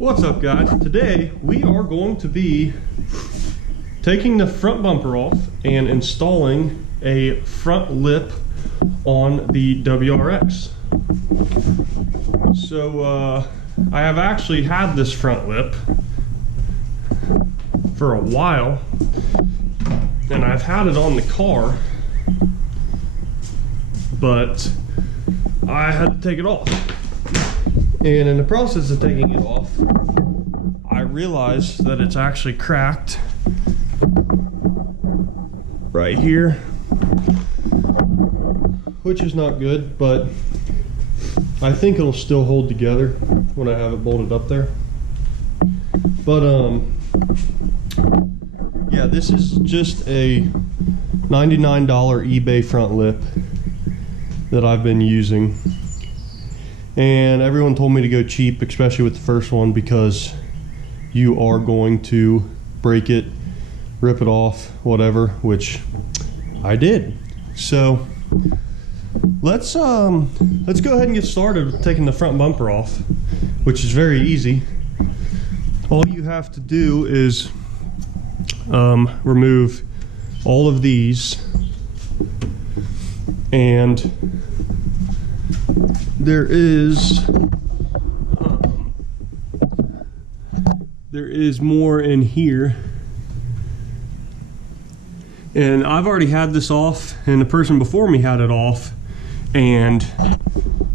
What's up, guys? Today we are going to be taking the front bumper off and installing a front lip on the WRX. So I have actually had this front lip for a while, and I've had it on the car, but I had to take it off. And in the process of taking it off, I realized that it's actually cracked right here, which is not good, but I think it'll still hold together when I have it bolted up there. But yeah, this is just a $99 eBay front lip that I've been using. And everyone told me to go cheap, especially with the first one, because you are going to break it, rip it off, whatever, which I did. So let's go ahead and get started with taking the front bumper off, which is very easy. All you have to do is remove all of these, and there is more in here, and I've already had this off, and the person before me had it off, and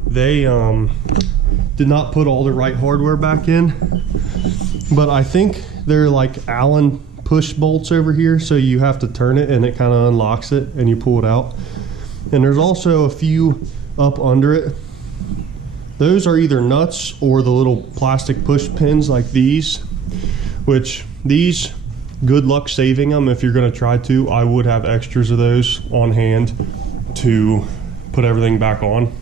they did not put all the right hardware back in. But I think they're like Allen push bolts over here, so you have to turn it and it kind of unlocks it and you pull it out. And there's also a few up under it. Those are either nuts or the little plastic push pins like these, which these, good luck saving them if you're going to try to. I would have extras of those on hand to put everything back on.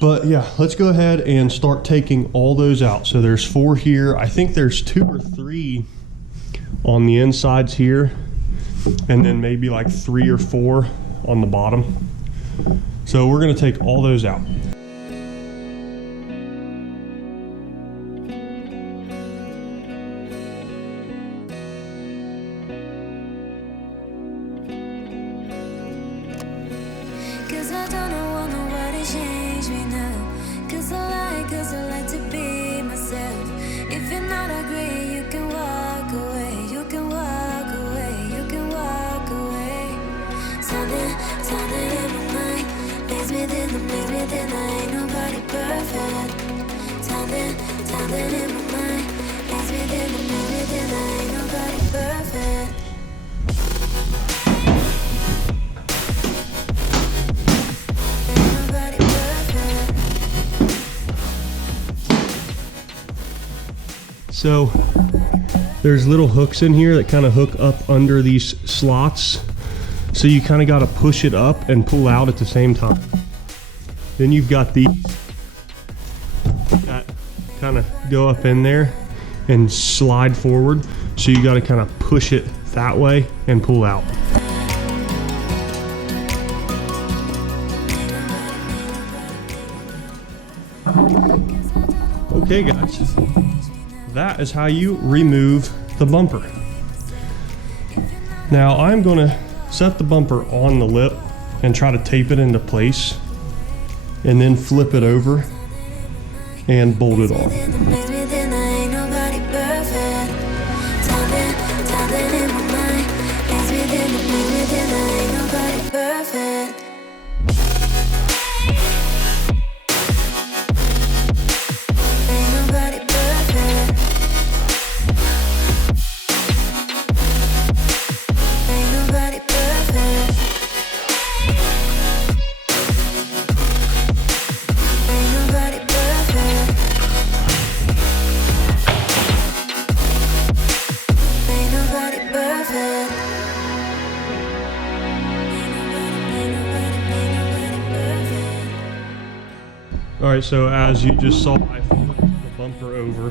But yeah, let's go ahead and start taking all those out. So there's 4 here. I think there's 2 or 3 on the insides here, and then maybe like 3 or 4 on the bottom. So we're going to take all those out. So there's little hooks in here that kind of hook up under these slots. So you kind of got to push it up and pull out at the same time. Then you've got these that kind of go up in there and slide forward. So you got to kind of push it that way and pull out. Okay, guys. That is how you remove the bumper. Now I'm going to set the bumper on the lip and try to tape it into place, and then flip it over and bolt it on. Alright, so as you just saw, I flipped the bumper over,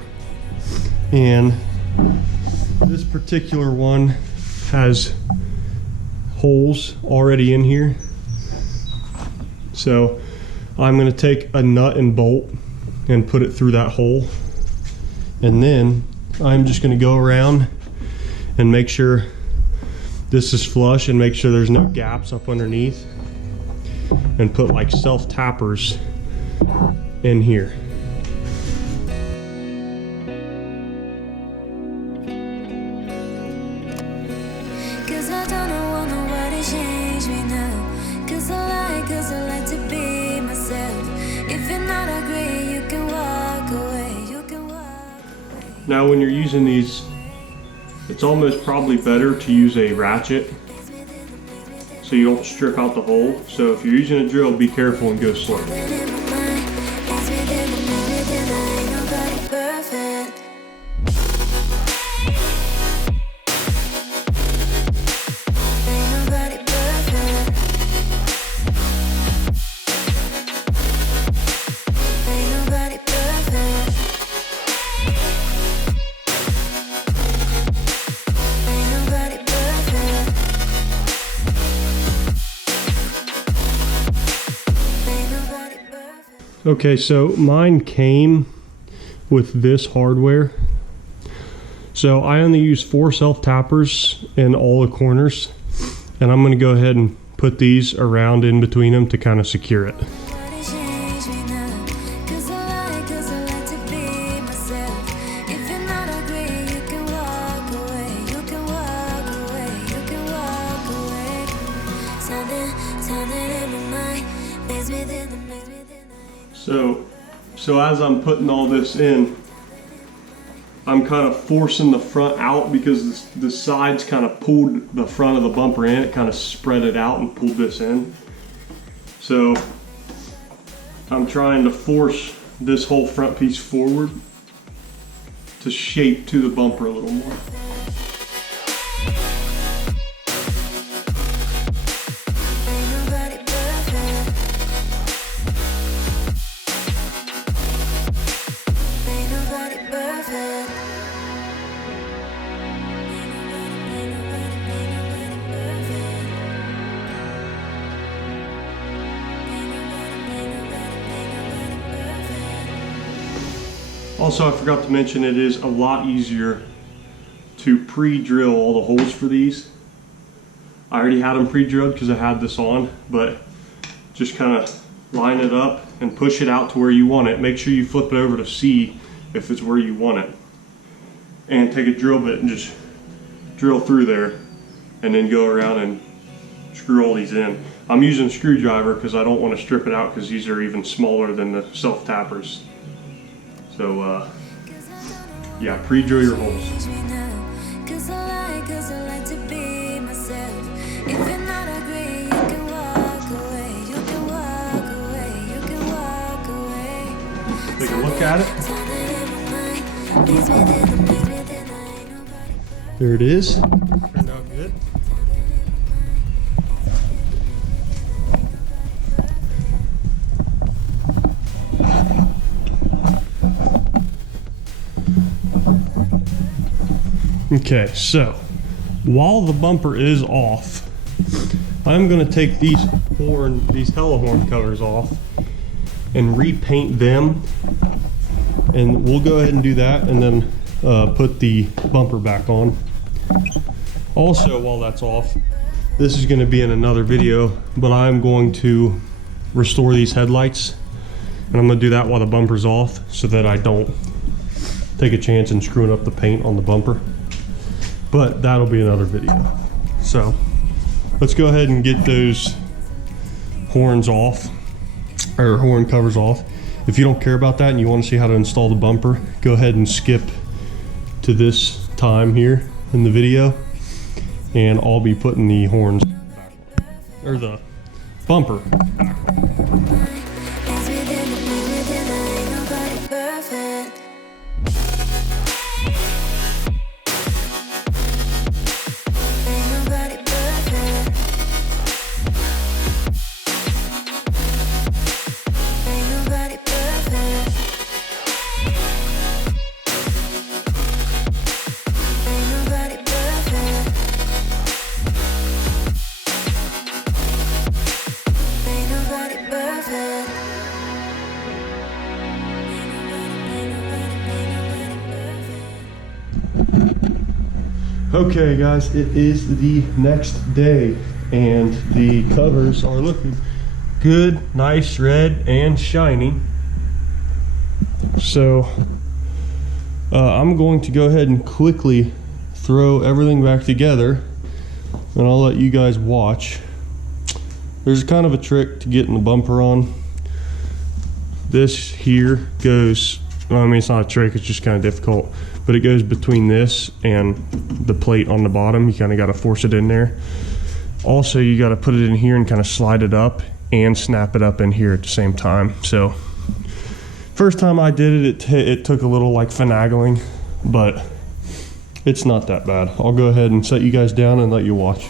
and this particular one has holes already in here. So I'm going to take a nut and bolt and put it through that hole. And then I'm just going to go around and make sure this is flush and make sure there's no gaps up underneath, and put like self tappers in here. Now when you're using these, it's almost probably better to use a ratchet so you don't strip out the hole. So if you're using a drill, be careful and go slow. Okay, so mine came with this hardware. So I only use 4 self tappers in all the corners, and I'm going to go ahead and put these around in between them to kind of secure it. So as I'm putting all this in, I'm kind of forcing the front out because the sides kind of pulled the front of the bumper in. It kind of spread it out and pulled this in. So I'm trying to force this whole front piece forward to shape to the bumper a little more. Also, I forgot to mention, it is a lot easier to pre-drill all the holes for these. I already had them pre-drilled because I had this on, but just kind of line it up and push it out to where you want it. Make sure you flip it over to see if it's where you want it. And take a drill bit and just drill through there, and then go around and screw all these in. I'm using a screwdriver because I don't want to strip it out because these are even smaller than the self-tappers. So, yeah, pre-drill your holes. Take a look at it. There it is. Turned out good. Okay, so while the bumper is off, I'm going to take these hella horn covers off and repaint them, and we'll go ahead and do that and then put the bumper back on. Also, while that's off, this is going to be in another video, but I'm going to restore these headlights, and I'm going to do that while the bumper's off so that I don't take a chance in screwing up the paint on the bumper. But that'll be another video. So let's go ahead and get those horns off, or horn covers off. If you don't care about that and you want to see how to install the bumper, go ahead and skip to this time here in the video, and I'll be putting the horns back on, or the bumper back on. Okay guys, it is the next day and the covers are looking good, nice, red and shiny. So I'm going to go ahead and quickly throw everything back together and I'll let you guys watch. There's kind of a trick to getting the bumper on. This here goes, well, I mean, it's not a trick, it's just kind of difficult, but it goes between this and the plate on the bottom. You kind of got to force it in there. Also, you got to put it in here and kind of slide it up and snap it up in here at the same time. So first time I did it, it took a little like finagling, but it's not that bad. I'll go ahead and set you guys down and let you watch.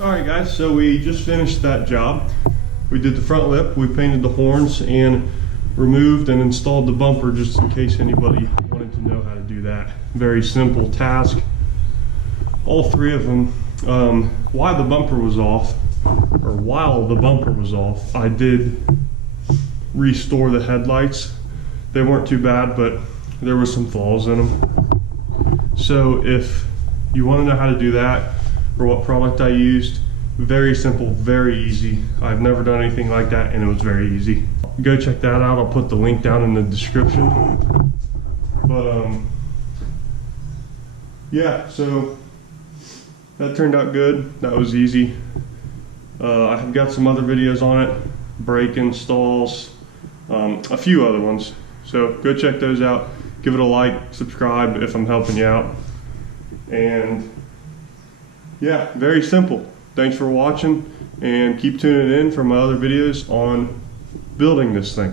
Alright guys, so we just finished that job. We did the front lip, we painted the horns, and removed and installed the bumper just in case anybody wanted to know how to do that. Very simple task. All three of them. While the bumper was off, I did restore the headlights. They weren't too bad, but there were some flaws in them. So if you want to know how to do that, or what product I used, very simple, very easy. I've never done anything like that and it was very easy. Go check that out. I'll put the link down in the description. But yeah, so that turned out good. That was easy. I have got some other videos on it, brake installs, a few other ones. So go check those out. Give it a like, subscribe if I'm helping you out. And yeah, very simple. Thanks for watching and keep tuning in for my other videos on building this thing.